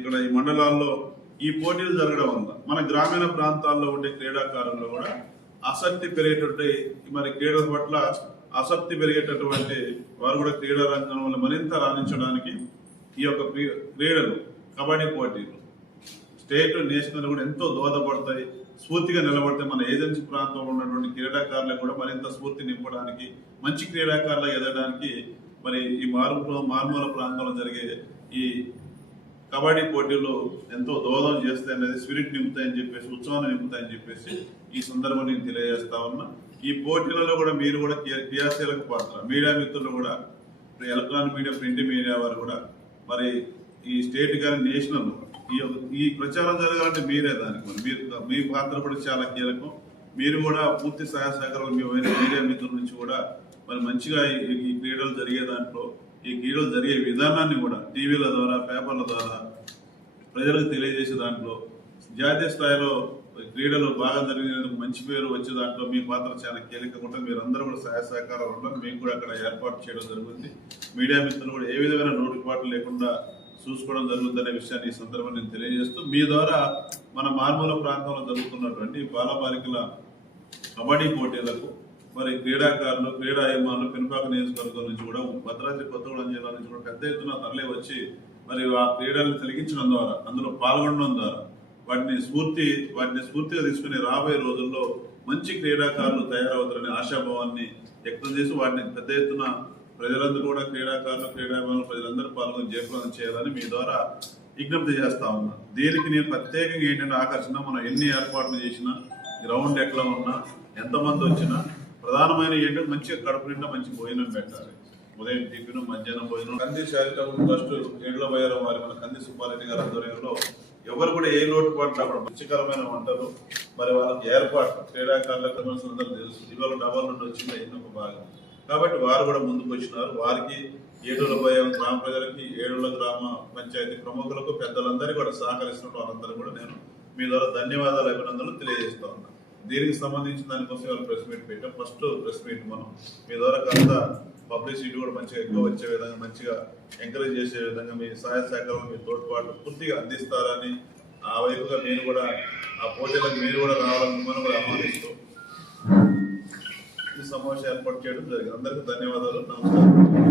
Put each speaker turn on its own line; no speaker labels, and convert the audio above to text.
ఇక్కడ ఈ మండలాల్లో ఈ పోటీలు జరగడం వల్ల మన గ్రామీణ ప్రాంతాల్లో ఉండే క్రీడాకారుల్లో కూడా ఆసక్తి పెరిగేటువంటి మరి క్రీడల పట్ల ఆసక్తి పెరిగేటటువంటి వారు కూడా క్రీడా రంగంలో మరింత రాణించడానికి ఈ యొక్క క్రీడలు కబడ్డీ పోటీలు స్టేట్ నేషనల్ కూడా ఎంతో దోహదపడతాయి. స్ఫూర్తిగా నిలబడతాయి మన ఏజెన్సీ ప్రాంతంలో ఉన్నటువంటి క్రీడాకారులకు కూడా మరింత స్ఫూర్తి నింపడానికి మంచి క్రీడాకారులు ఎదగడానికి మరి ఈ మారుమూల మారుమూల ప్రాంతంలో జరిగే ఈ కబడ్డీ పోటీలో ఎంతో దోహదం చేస్తాయి అనేది స్పిరిట్ నింపుతాయని చెప్పేసి ఉత్సవాన్ని నింపుతాయని చెప్పేసి ఈ సందర్భం నేను తెలియజేస్తా ఉన్నా. ఈ పోటీలలో కూడా మీరు కూడా క్రియాశీలక పాత్ర. మీడియా మిత్రులు కూడా ఎలక్ట్రానిక్ మీడియా ప్రింట్ మీడియా వారు కూడా మరి ఈ స్టేట్ కానీ నేషనల్ ఈ ఈ ప్రచారం జరగాలంటే మీరే దానికి మరి. మీరు మీ పాత్ర కూడా చాలా కీలకం. మీరు కూడా పూర్తి సహాయ సహకారాలు మీ మీడియా మిత్రుల నుంచి కూడా మరి మంచిగా ఈ క్రీడలు జరిగే దాంట్లో ఈ క్రీడలు జరిగే విధానాన్ని కూడా టీవీల ద్వారా పేపర్ల ద్వారా ప్రజలకు తెలియజేసే దాంట్లో జాతీయ స్థాయిలో క్రీడలు బాగా జరిగినందుకు మంచి పేరు వచ్చే దాంట్లో మీ పాత్ర చాలా కీలకంగా ఉంటుంది. మీరు అందరూ కూడా సహాయ సహకారాలు ఉండడం మేము కూడా అక్కడ ఏర్పాటు చేయడం జరుగుతుంది. మీడియా మిత్రులు కూడా ఏ విధమైన లోటుపాట్లు లేకుండా చూసుకోవడం జరుగుతుందనే విషయాన్ని ఈ సందర్భంగా నేను తెలియజేస్తూ మీ ద్వారా మన మార్మూల ప్రాంతంలో జరుగుతున్నటువంటి బాలబాలికల కబడ్డీ పోటీలకు మరి క్రీడాకారులు క్రీడా అభిమానులు పెనుపాక నియోజకవర్గం నుంచి కూడా భద్రాద్రి కొత్తగూడెం జిల్లా నుంచి కూడా పెద్ద ఎత్తున తరలి వచ్చి మరి ఆ క్రీడలను తొలగించడం ద్వారా అందులో పాల్గొనడం ద్వారా వాటిని స్ఫూర్తి వాటిని స్ఫూర్తిగా తీసుకుని రాబోయే రోజుల్లో మంచి క్రీడాకారులు తయారవుతారనే ఆశాభావాన్ని వ్యక్తం చేసి వాటిని పెద్ద ఎత్తున ప్రజలందరూ కూడా క్రీడాకారులు క్రీడాభిమానులు ప్రజలందరూ పాల్గొని జయప్రదం చేయాలని మీ ద్వారా విజ్ఞప్తి చేస్తా ఉన్నా. దీనికి నేను ప్రత్యేకంగా ఏంటంటే ఆకర్షణ మనం ఎన్ని ఏర్పాట్లు చేసినా గ్రౌండ్ ఎట్లా ఉన్నా ఎంతమంది వచ్చినా ప్రధానమైన ఏంటంటే మంచిగా కడుపు నిండా మంచి భోజనం పెట్టాలి. ఉదయం టిఫిన్ మధ్యాహ్నం భోజనం. కంది చారిటబుల్ ట్రస్ట్ ఏళ్ళ పోయారు. వారి మన కంది సుబ్బారెడ్డి గారి ఆధ్వర్యంలో ఎవరు కూడా ఏ లోటుపాటు రాకుండా రుచికరమైన వంటలు మరి వాళ్ళకి ఏర్పాటు క్రీడాకారులకు అందరూ తెలుసు. ఇవాళ డబల్ నుండి వచ్చింది అయిన ఒక భాగం. కాబట్టి వారు కూడా ముందుకు వచ్చినారు. వారికి ఏడుల భయం గ్రామ ప్రజలకి ఏడుల గ్రామ పంచాయతీ ప్రముఖులకు పెద్దలందరికీ కూడా సహకరిస్తున్న వారందరూ కూడా నేను మీ ద్వారా ధన్యవాదాలు అభినందనలు తెలియజేస్తా ఉన్నాను. దీనికి సంబంధించిన దానికోసం ఇవాళ ప్రెస్ మీట్ పెట్టాం. ఫస్ట్ ప్రెస్ మీట్ మనం మీ ద్వారా కాస్త పబ్లిసిటీ కూడా మంచిగా ఎక్కువ వచ్చే విధంగా మంచిగా ఎంకరేజ్ చేసే విధంగా మీ సహాయ సహకారం మీ తోడ్పాటు పూర్తిగా అందిస్తారని ఆ వైపుగా మీరు కూడా ఆ పోటీలకు మీరు కూడా రావాలని మిమ్మల్ని కూడా ఆహ్వానిస్తూ ఈ సమావేశం ఏర్పాటు చేయడం జరిగింది. అందరికీ ధన్యవాదాలు. నమస్కారం.